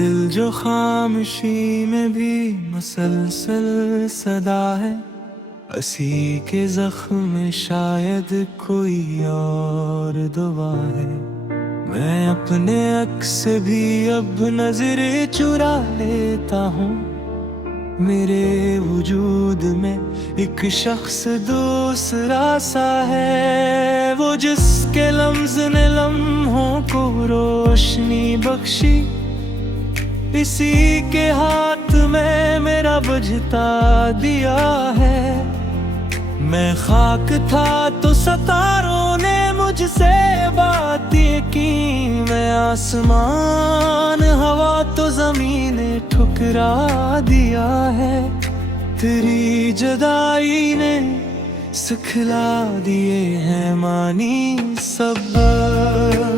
दिल जो खामोशी में भी मसलसल सदा है, हंसी के जख्म में शायद कोई और दुआ है। मैं अपने अक्स से भी अब नजरें चुरा लेता हूँ, मेरे वजूद में एक शख्स दूसरा सा है, वो जिसके लम्ज़ ने लम्हों को रोशनी बख्शी। इसी के हाथ में मेरा बुझता दिया है। मैं खाक था तो सितारों ने मुझसे बात ये की, मैं आसमान हवा तो ज़मीन ने ठुकरा दिया है। तेरी जुदाई ने सिखला दिए हैं मानी सबक।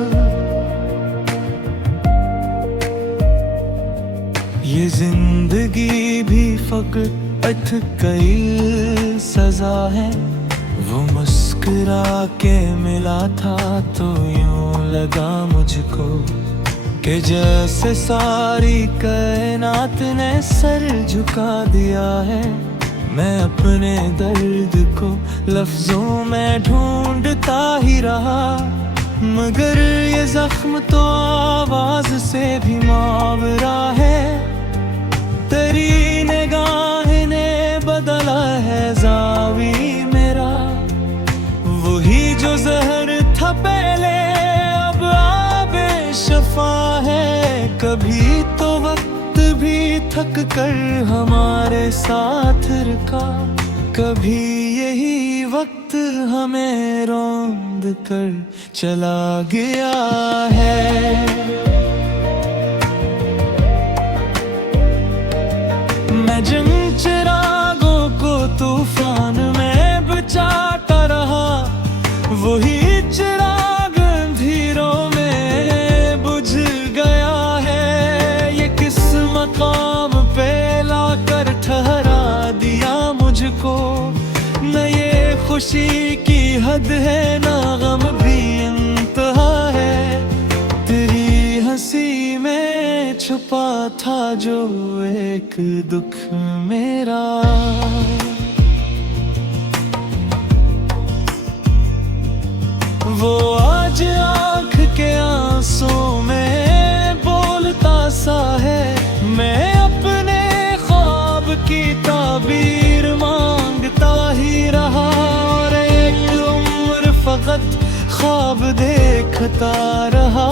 ये जिंदगी भी फकत अटकल सजा है, वो मुस्कुरा के मिला था तो यूं लगा मुझको कि जैसे सारी कायनात ने सर झुका दिया है। मैं अपने दर्द को लफ्जों में ढूंढता ही रहा, मगर ये जख्म तो आवाज से भी मावरा है। तेरी निगाह ने बदला है जावी मेरा, वही जो जहर था पहले अब आबे शफा है। कभी तो वक्त भी थक कर हमारे साथ रुका, कभी यही वक्त हमें रौंद कर चला गया है। मैं जिन चिरागों को तूफान में बचाता रहा, वही चिराग अंधेरों में बुझ गया है। ये किस मकाम पे लाकर ठहरा दिया मुझको, न ये खुशी की हद है ना गम भी इंतहा है। तेरी हंसी में छुपा था जो एक दुख मेरा, वो आज आँख के आंसू में बोलता सा है। मैं अपने ख्वाब की ताबीर मांगता ही रहा, और एक उम्र फकत ख्वाब देखता रहा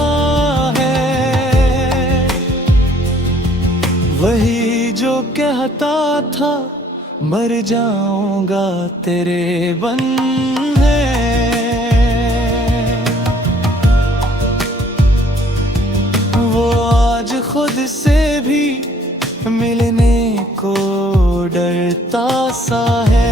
है। वही जो कहता था मर जाऊंगा तेरे बंधे, वो आज खुद से भी मिलने को डरता सा है।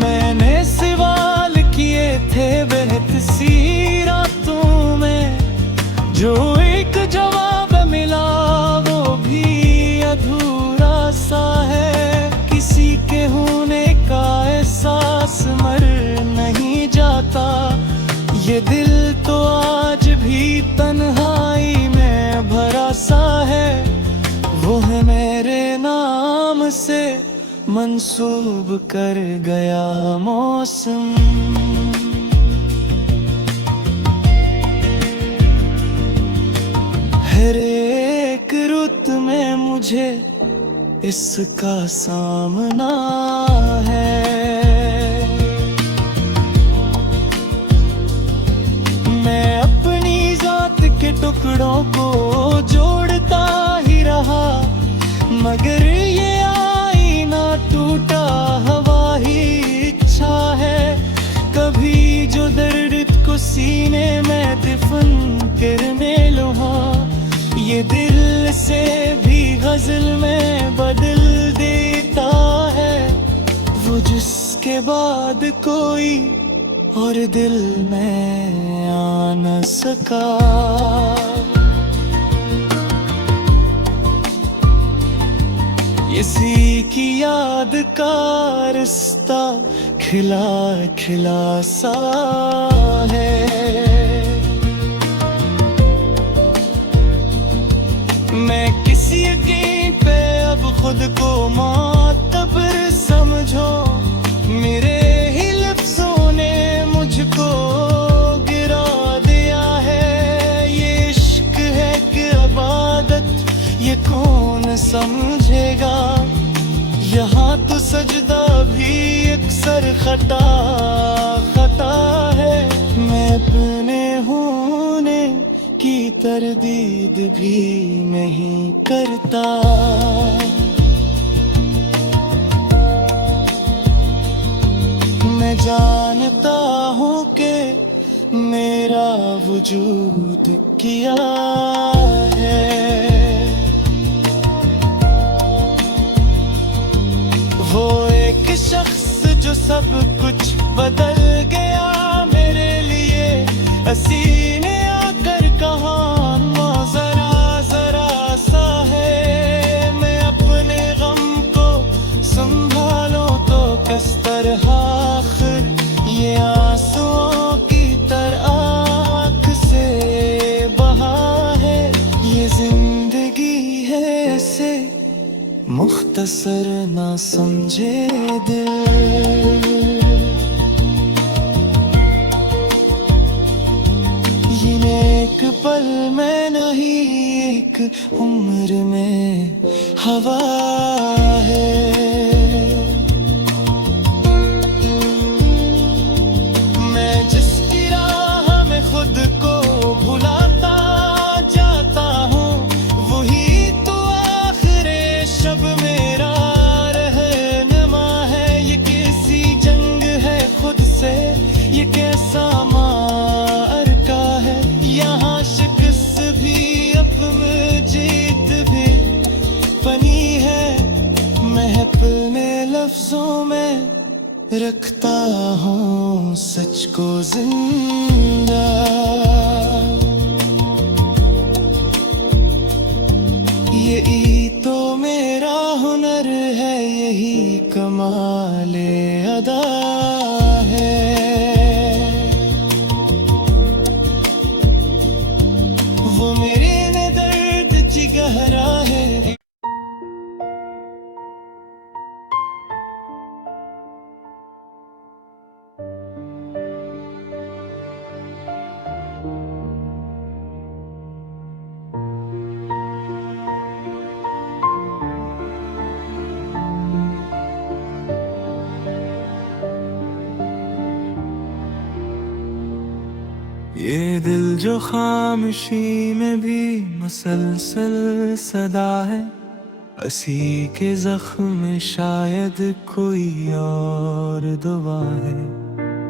मैंने सवाल किए थे बेहद सी रातों में, जो एक जवाब मिला वो भी अधूरा सा है। किसी के होने का एहसास मर नहीं जाता, ये दिल तो आज भी तन्हाई में भरा सा है। वो है मेरे नाम से मंसूब कर गया मौसम, हर एक रुत में मुझे इसका सामना है। मैं अपनी जात के टुकड़ों को जोड़ता ही रहा, मगर ये आईना टूटा हवा ही इच्छा है। कभी जो दर्द को सीने में दफन करने लुहा, ये दिल से भी गजल में बदल देता है। वो जिसके बाद कोई और दिल में आ न सका, इसी की याद का रिश्ता खिला खिला सा है। मैं किसी यकीन पे अब खुद को मातबर समझो। मेरे ही लफ्जों ने मुझको गिरा दिया है। ये इश्क है कि इबादत, ये कौन समझेगा। यहाँ तो सजदा भी अक्सर खता खता है। मैं अपने होने की तरदीद भी नहीं करता। मैं जानता हूँ कि मेरा वजूद क्या है। वो एक शख्स जो सब कुछ बदल गया मेरे लिए। हसीने आकर कहा जरा जरा सा है। मैं अपने गम को संभालूं तो किस तरह आखिर ये आंसुओं की तरह आँख से बहा है। ये जिंदगी है ऐसे मुख्तसर ना समझे दिल। ये एक पल में नहीं एक उम्र में हवा है। मैं जिसकी राह में खुद को भुलाता जाता हूँ वही तो आखिरे शब मेरा रहनुमा है। ये किसी जंग है खुद से, ये कैसा मारका है। यहाँ शिकस्त भी अपनी जीत भी बनी है। मैं अपने लफ्जों में रखता हूँ सच को जिंदा। यही तो मेरा हुनर है, यही कमाले अदा है। वो मेरे ने दर्द ची गहरा है। ये दिल जो खामोशी में भी मसलसल सदा है। हंसी के जख्म में शायद कोई और दुआ है।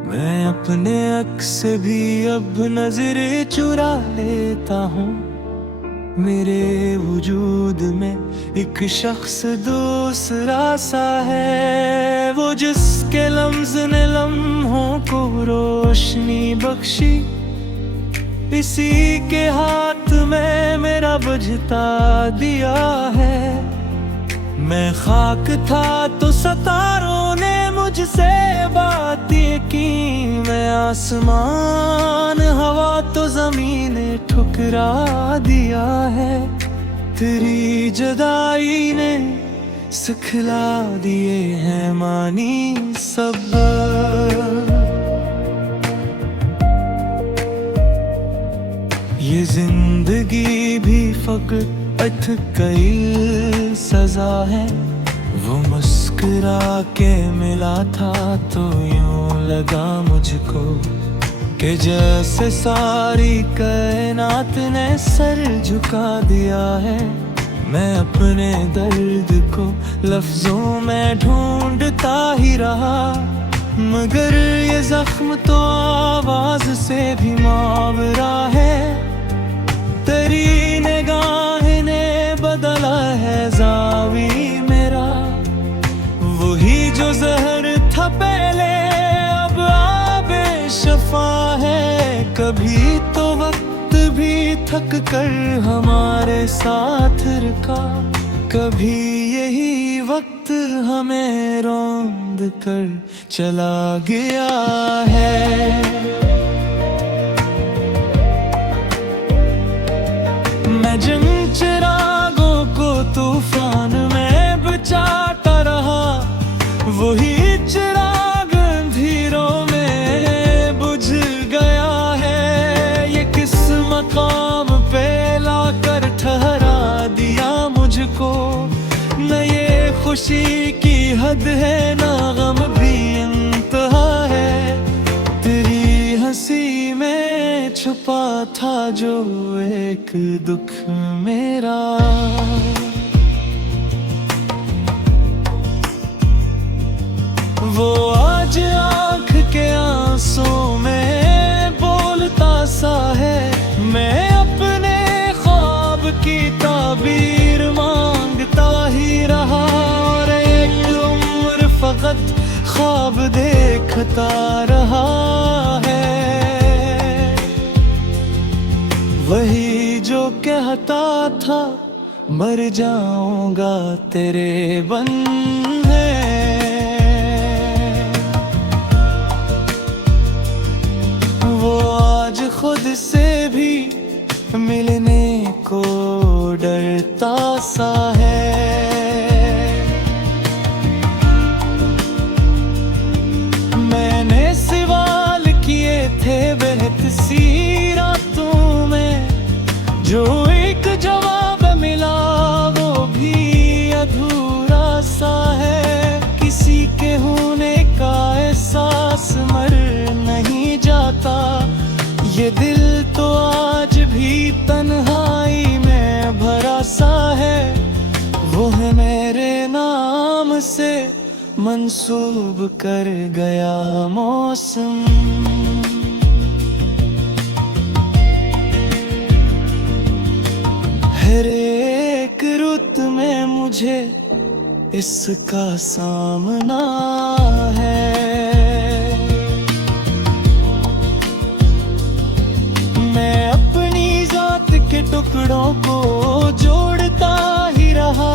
मैं अपने अक्स से भी अब नजरें चुरा लेता हूँ। मेरे वजूद में एक शख्स दूसरा सा है। वो जिसके लम्ज़ ने लम्हों को रोशनी बख्शी। इसी के हाथ में मेरा बुझता दिया है। मैं खाक था तो सितारों ने मुझसे बात की। मैं आसमान हवा तो ज़मीन ने ठुकरा दिया है। तेरी जुदाई ने सिखला दिए हैं मानी सबक। ये जिंदगी भी फकत कई सजा है। वो मुस्कुरा के मिला था तो यूं लगा मुझको कि जैसे सारी कायनात ने सर झुका दिया है। मैं अपने दर्द को लफ्जों में ढूंढता ही रहा, मगर ये जख्म तो आवाज से भी मावरा है। तेरी निगाह ने बदला है जावी मेरा, वही जो जहर था पहले अब आबे शफा है। कभी तो वक्त भी थक कर हमारे साथ रुका, कभी यही वक्त हमें रौंद कर चला गया है। मैं जिन चिरागों को। न ये खुशी की हद है, ना गम भी इंतहा है। तेरी हंसी में छुपा था जो एक दुख मेरा। वो आज आँख के आंसू में बोलता सा है। मैं अपने ख्वाब की ताबीर मांगता ही रहा, और एक उम्र फकत ख्वाब देखता रहा है। वही जो कहता था मर जाऊंगा तेरे बंधे, खुद से भी मिलने को डरता सा है। मैंने सवाल किए थे बेहद सी रातों में, जो एक जवाब मिला वो भी अधूरा सा है। किसी के होने का एहसास मर नहीं जाता, ये दिल तो आज भी तन्हाई में भरा सा है। वो है मेरे नाम से मंसूब कर गया मौसम। हर एक रुत में मुझे इसका सामना है। टुकड़ों को जोड़ता ही रहा,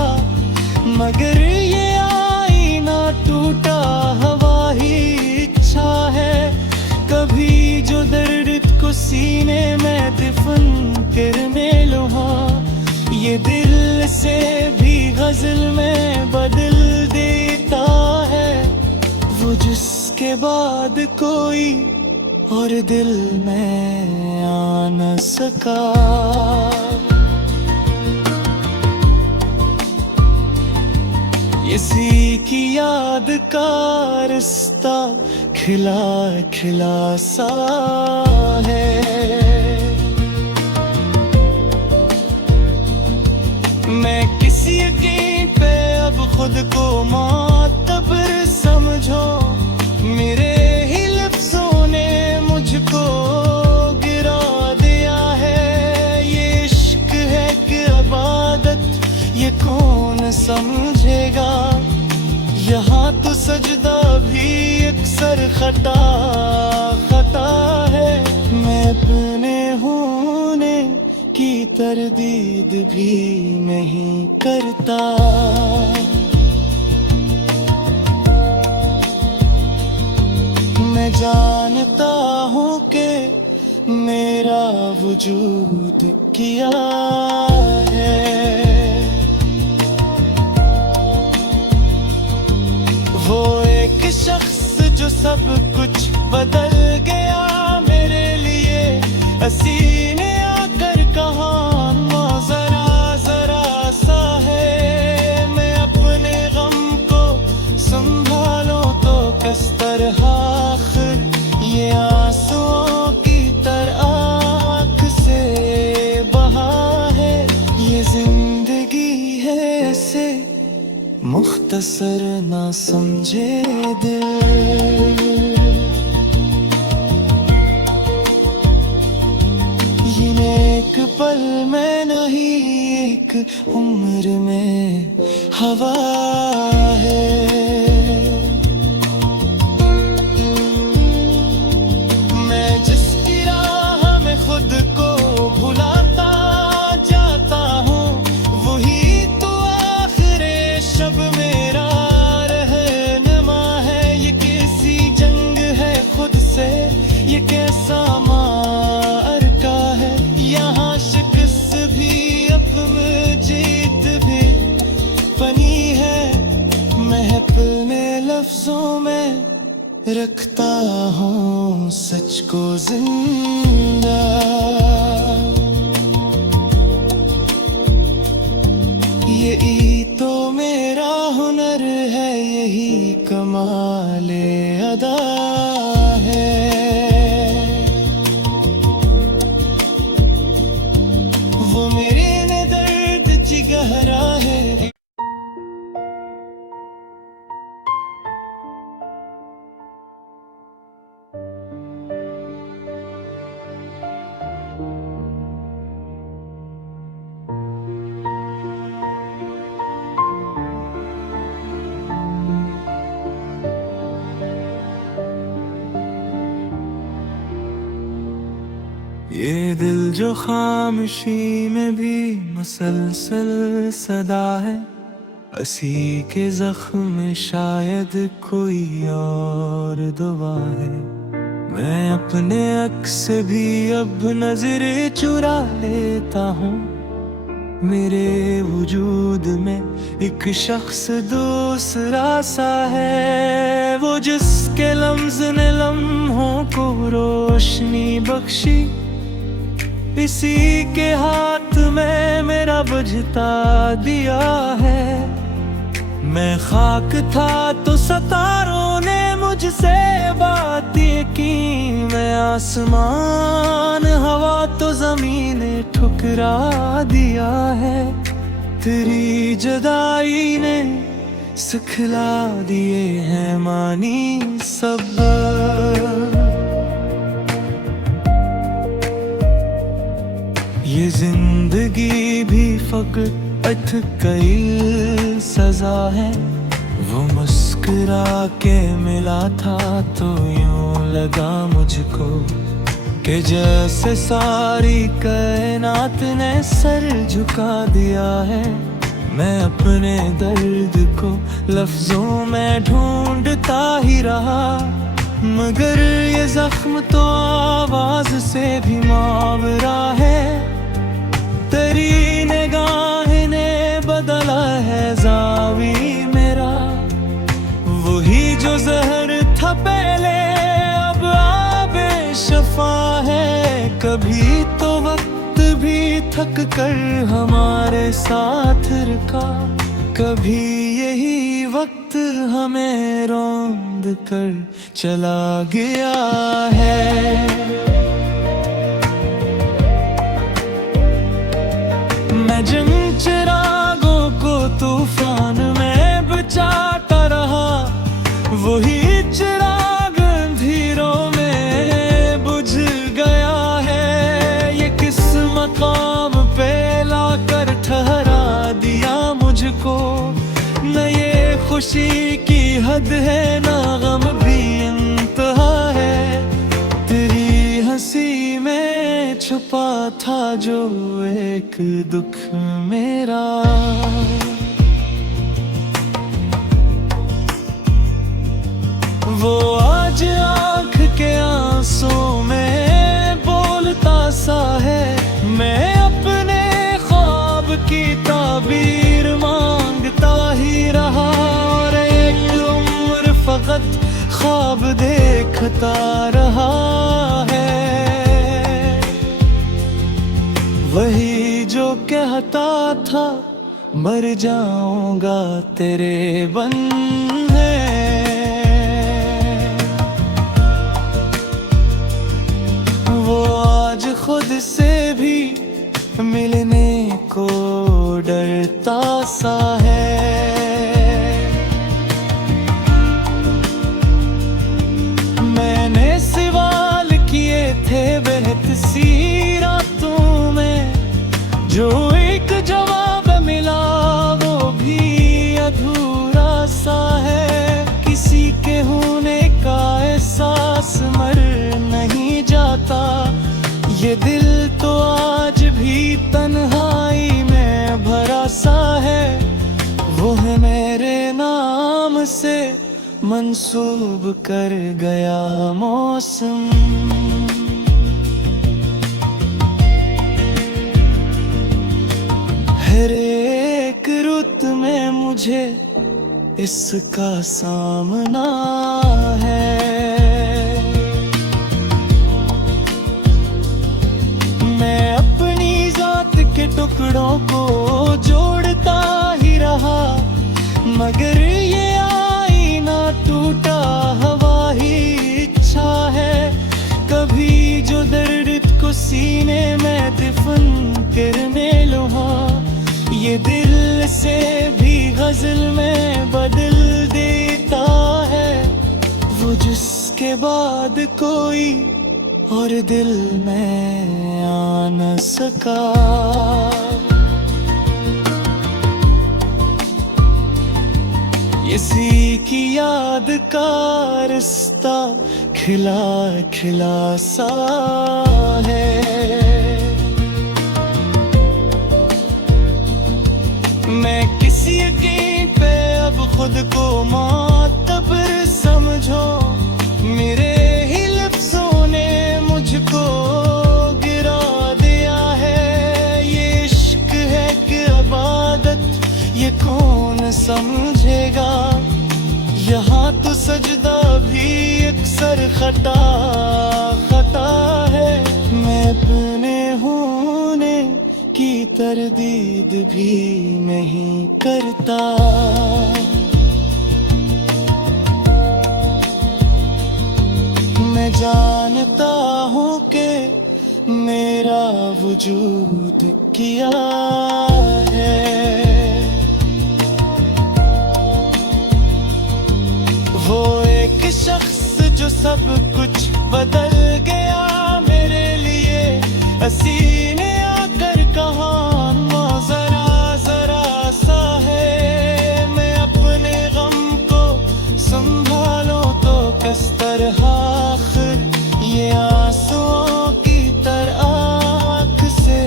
मगर ये आईना टूटा हवा ही इच्छा है। कभी जो दर्द को सीने में दफन करने लुहा, ये दिल से भी गजल में बदल देता है। वो जिसके बाद कोई और दिल में आ न सका, इसी की याद का रिश्ता खिला खिला सा है। मैं किसी यकीन पे अब खुद को मातबर समझो, मेरे ही लफ्ज़ों ने मुझको गिरा दिया है। ये इश्क है कि इबादत, ये कौन समझेगा। यहाँ तो सजदा भी अक्सर खता खता है। मैं अपने होने की तरदीद भी नहीं करता। मैं जानता हूँ कि मेरा वजूद क्या है। वो एक शख्स जो सब कुछ बदल गया मेरे लिए, हसीने आकर कहा जरा जरा सा है। मैं अपने गम को संभालूं तो किस तरह, ये आंसुओं की तरह आँख से बहा है। ये जिंदगी है ऐसे मुख्तसर ना समझे दिल। ये एक पल में नहीं एक उम्र में हवा है। ये कैसा मारका है, यहाँ शिकस्त भी अपनी जीत भी फनी है। मैं अपने लफ्जों में रखता हूँ सच को जिंदा। ये यही तो मेरा हुनर है, यही कमाले अदा है। वो मेरे ने दर्द च गहरा है। ये दिल जो खामोशी में भी मसलसल सदा है, हंसी के जख्म में शायद कोई और दुआ है। मैं अपने अक्स से भी अब नजरें चुरा लेता हूँ, मेरे वजूद में एक शख्स दूसरा सा है। वो जिसके लम्ज़ ने लम्हों को रोशनी बख्शी, इसी के हाथ में मेरा बुझता दिया है। मैं खाक था तो सितारों ने मुझसे बात ये की, मैं आसमान हवा तो ज़मीन ने ठुकरा दिया है। तेरी जुदाई ने सिखला दिए हैं मानी सबक। ये जिंदगी भी फकत कई सजा है। वो मुस्कुरा के मिला था तो यूं लगा मुझको कि जैसे सारी कायनात ने सर झुका दिया है। मैं अपने दर्द को लफ्जों में ढूंढता ही रहा, मगर ये जख्म तो आवाज से भी मावरा है। तेरी निगाह ने बदला है जावी मेरा, वही जो जहर था पहले अब आबे शफा है। कभी तो वक्त भी थक कर हमारे साथ रुका, कभी यही वक्त हमें रौंद कर चला गया है। मैं जिन चिरागों को तूफान में बचाता रहा, वही चिराग अंधेरों में बुझ गया है। ये किस मकाम पे लाकर ठहरा दिया मुझको, न ये खुशी की हद है ना गम भी इंतहा है। तेरी हंसी में छुपा था जो एक दुख मेरा, वो आज आँख के आंसू में बोलता सा है। मैं अपने ख्वाब की ताबीर मांगता ही रहा, और एक उम्र फकत ख्वाब देखता रहा है। वही जो कहता था मर जाऊंगा तेरे बंधे, वो आज खुद से भी मिलने को डरता सा है। मैंने सवाल किए थे बेहद सी रातों में, जो एक जवाब मिला वो भी अधूरा सा है। किसी के होने का एहसास मर नहीं जाता, ये दिल तो आज भी तन्हाई में भरा सा है। वो है मेरे नाम से मंसूब कर गया मौसम, हर एक रुत में मुझे इसका सामना है। मैं अपनी जात के टुकड़ों को जोड़ता ही मगर ये आईना टूटा हवा ही इच्छा है, कभी जो दर्द को सीने में दफन करने लो। ये दिल से भी गजल में बदल देता है, वो जिसके बाद कोई और दिल में आ न सका। इसी की याद का रिश्ता खिला खिला सा है। मैं किसी यकीन पे अब खुद को मातबर समझो, मेरे ही लफ्ज़ों ने मुझको गिरा दिया है। ये इश्क है कि इबादत, ये कौन समझेगा। यहाँ तो सजदा भी अक्सर खता खता है। मैं अपने होने की तरदीद भी नहीं करता। मैं जानता हूँ कि मेरा वजूद क्या है। वो एक शख्स जो सब कुछ बदल गया मेरे लिए, हसीने आकर कहा जरा जरा सा है। मैं अपने गम को संभालूं तो किस तरह, आखिर ये आंसुओं की तरह आँख से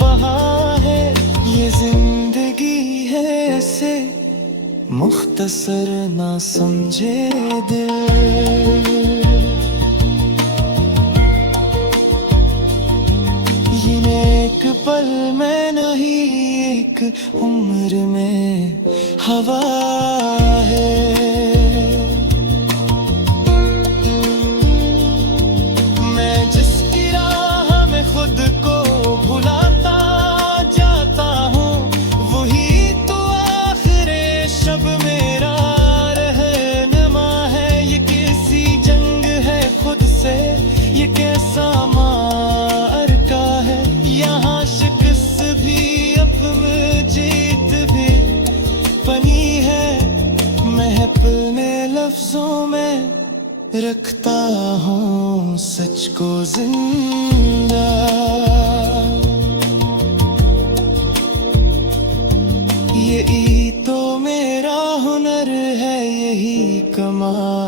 बहा है। ये जिंदगी है ऐसे मुख्तसर ना समझे दिल। ये एक पल में नहीं, एक उम्र में हवा है। मैं जिसकी राह में खुद को भुलाता जाता हूँ, वही तो आखिरे शब मेरा रहनुमा है। ये कैसी जंग है खुद से, ये कैसा मारका है। यहाँ शिकस्त भी अपनी जीत भी बनी है। मैं अपने लफ्जों में रखता हूँ सच को जिंदा। यही तो मेरा हुनर है, यही कमाल